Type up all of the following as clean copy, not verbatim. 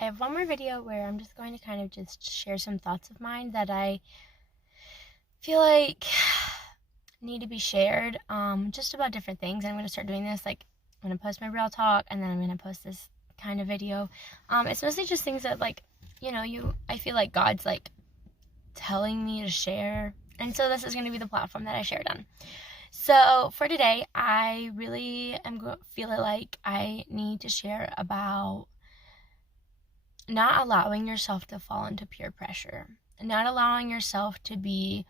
I have one more video where I'm just going to kind of just share some thoughts of mine that I feel like need to be shared, just about different things. I'm going to start doing this, like, I'm going to post my real talk, and then I'm going to post this kind of video. It's mostly just things that, like, I feel like God's, like, telling me to share, and so this is going to be the platform that I shared on. So for today, I really am feeling like I need to share about not allowing yourself to fall into peer pressure, not allowing yourself to be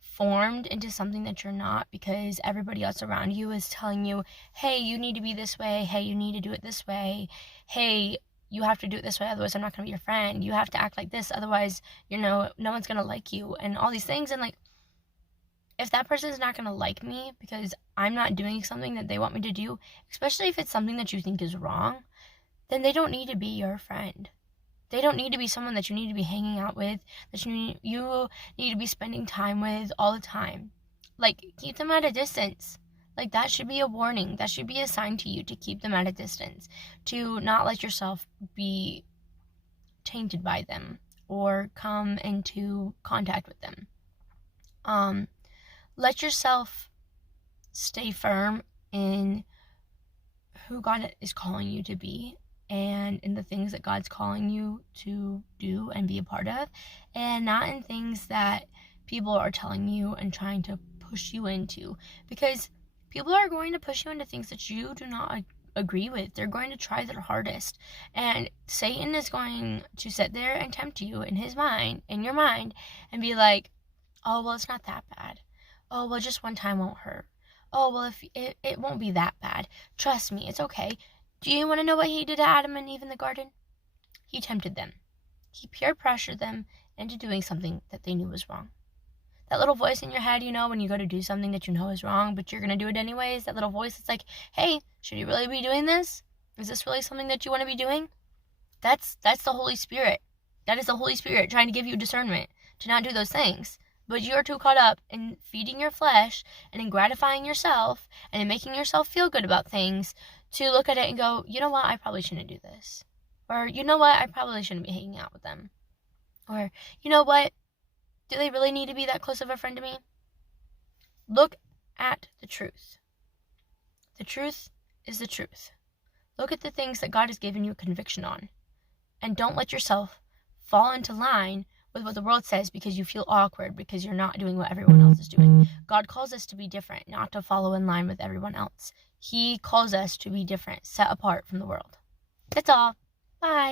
formed into something that you're not because everybody else around you is telling you, hey, you need to be this way, hey, you need to do it this way, hey, you have to do it this way, otherwise I'm not going to be your friend, you have to act like this, otherwise, no one's going to like you, and all these things. And, like, if that person is not going to like me because I'm not doing something that they want me to do, especially if it's something that you think is wrong, then they don't need to be your friend. They don't need to be someone that you need to be hanging out with, that you need to be spending time with all the time. Like, keep them at a distance. Like, that should be a warning. That should be a sign to you to keep them at a distance, to not let yourself be tainted by them or come into contact with them. Let yourself stay firm in who God is calling you to be and in the things that God's calling you to do and be a part of, and not in things that people are telling you and trying to push you into, because people are going to push you into things that you do not agree with. They're going to try their hardest, and Satan is going to sit there and tempt you in your mind, and be like, oh, well, it's not that bad. Oh, well, just one time won't hurt. Oh, well, if it won't be that bad. Trust me, it's okay. Do you want to know what he did to Adam and Eve in the garden? He tempted them. He peer pressured them into doing something that they knew was wrong. That little voice in your head, when you go to do something that you know is wrong, but you're going to do it anyways, that little voice that's like, hey, should you really be doing this? Is this really something that you want to be doing? That's the Holy Spirit. That is the Holy Spirit trying to give you discernment to not do those things. But you're too caught up in feeding your flesh and in gratifying yourself and in making yourself feel good about things to look at it and go, you know what, I probably shouldn't do this. Or, you know what, I probably shouldn't be hanging out with them. Or, you know what, do they really need to be that close of a friend to me? Look at the truth. The truth is the truth. Look at the things that God has given you a conviction on. And don't let yourself fall into line with what the world says because you feel awkward because you're not doing what everyone else is doing. God calls us to be different, not to follow in line with everyone else. He calls us to be different, set apart from the world. That's all. Bye.